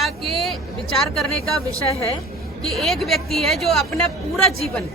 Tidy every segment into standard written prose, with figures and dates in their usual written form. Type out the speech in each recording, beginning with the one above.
नेता के विचार करने का विषय है कि एक व्यक्ति है जो अपना पूरा जीवन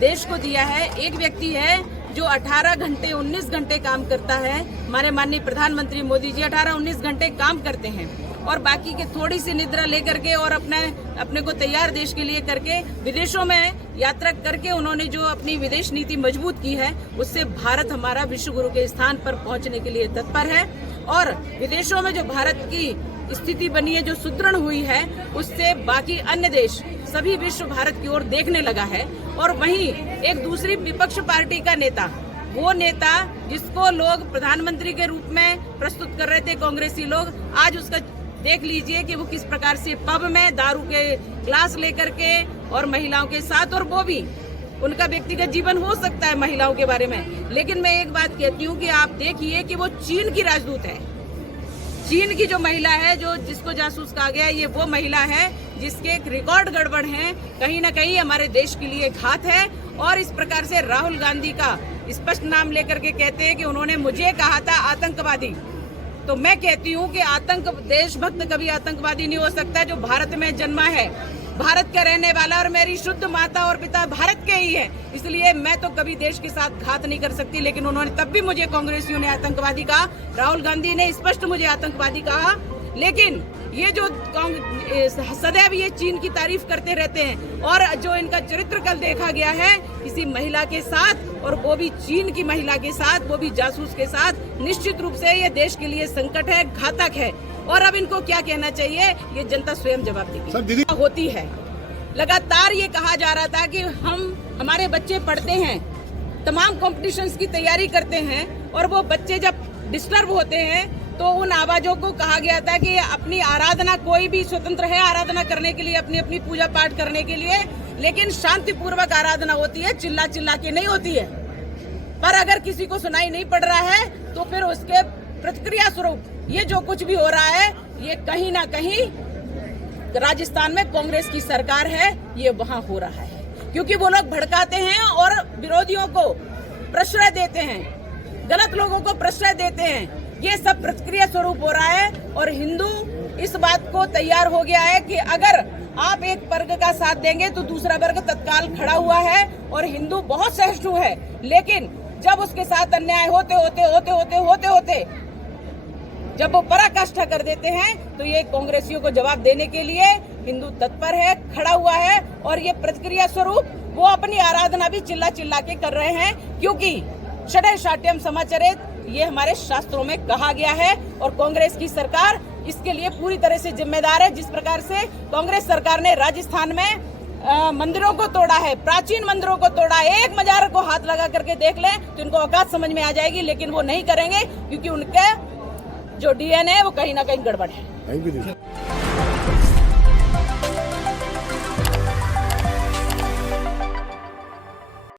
देश को दिया है, एक व्यक्ति है जो 18 घंटे 19 घंटे काम करता है। हमारे माननीय प्रधानमंत्री मोदी जी 18-19 घंटे काम करते हैं और बाकी के थोड़ी सी निद्रा लेकर के और अपने को तैयार देश के लिए करके विदेशों में यात्रा करके उन्होंने जो अपनी विदेश नीति मजबूत की है, उससे भारत हमारा विश्व गुरु के स्थान पर पहुंचने के लिए तत्पर है। और विदेशों में जो भारत की स्थिति बनी है, जो सुदृढ़ हुई है, उससे बाकी अन्य देश सभी विश्व भारत की ओर देखने लगा है। और वहीं एक दूसरी विपक्ष पार्टी का नेता, वो नेता जिसको लोग प्रधानमंत्री के रूप में प्रस्तुत कर रहे थे कांग्रेसी लोग, आज उसका देख लीजिए कि वो किस प्रकार से पब में दारू के ग्लास लेकर के और महिलाओं के साथ, और वो भी उनका व्यक्तिगत जीवन हो सकता है महिलाओं के बारे में, लेकिन मैं एक बात कहती हूँ कि आप देखिए कि वो चीन की राजदूत है। चीन की जो महिला है, जो जिसको जासूस कहा गया, ये वो महिला है जिसके रिकॉर्ड गड़बड़ हैं, कहीं ना कहीं हमारे देश के लिए घात है। और इस प्रकार से राहुल गांधी का स्पष्ट नाम लेकर के कहते हैं कि उन्होंने मुझे कहा था आतंकवादी, तो मैं कहती हूँ कि देशभक्त कभी आतंकवादी नहीं हो सकता। जो भारत में जन्मा है, भारत का रहने वाला, और मेरी शुद्ध माता और पिता भारत के ही है, इसलिए मैं तो कभी देश के साथ घात नहीं कर सकती। लेकिन उन्होंने तब भी मुझे कांग्रेसियों ने आतंकवादी कहा, राहुल गांधी ने स्पष्ट मुझे आतंकवादी कहा। लेकिन ये जो सदैव ये चीन की तारीफ करते रहते हैं, और जो इनका चरित्र कल देखा गया है किसी महिला के साथ, और वो भी चीन की महिला के साथ, वो भी जासूस के साथ, निश्चित रूप से ये देश के लिए संकट है, घातक है। और अब इनको क्या कहना चाहिए, ये जनता स्वयं जवाब देगी। होती है लगातार ये कहा जा रहा था कि हमारे बच्चे पढ़ते हैं, तमाम कॉम्पिटिशन्स की तैयारी करते हैं, और वो बच्चे जब डिस्टर्ब होते हैं तो उन आवाजों को कहा गया था कि अपनी आराधना, कोई भी स्वतंत्र है आराधना करने के लिए, अपनी अपनी पूजा पाठ करने के लिए, लेकिन शांतिपूर्वक आराधना होती है, चिल्ला चिल्ला के नहीं होती है। पर अगर किसी को सुनाई नहीं पड़ रहा है तो फिर उसके प्रतिक्रिया स्वरूप ये जो कुछ भी हो रहा है, ये कहीं ना कहीं राजस्थान में कांग्रेस की सरकार है, ये वहां हो रहा है, क्योंकि वो लोग भड़काते हैं और विरोधियों को प्रश्रय देते हैं, गलत लोगों को प्रश्रय देते हैं। ये सब प्रतिक्रिया स्वरूप हो रहा है। और हिंदू इस बात को तैयार हो गया है कि अगर आप एक वर्ग का साथ देंगे तो दूसरा वर्ग तत्काल खड़ा हुआ है, और हिंदू बहुत सहिष्णु है, लेकिन जब उसके साथ अन्याय होते होते जब वो पराकाष्ठा कर देते हैं, तो ये कांग्रेसियों को जवाब देने के लिए हिंदू तत्पर है, खड़ा हुआ है। और ये प्रतिक्रिया स्वरूप वो अपनी आराधना भी चिल्ला चिल्ला के कर रहे हैं, क्योंकि षडे शाट्यम समाचरेत, ये हमारे शास्त्रों में कहा गया है। और कांग्रेस की सरकार इसके लिए पूरी तरह से जिम्मेदार है। जिस प्रकार से कांग्रेस सरकार ने राजस्थान में मंदिरों को तोड़ा है, प्राचीन मंदिरों को तोड़ा, एक मजार को हाथ लगा करके देख लें तो इनको औकात समझ में आ जाएगी, लेकिन वो नहीं करेंगे, क्योंकि उनके जो डीएनए है वो कहीं ना कहीं गड़बड़ है।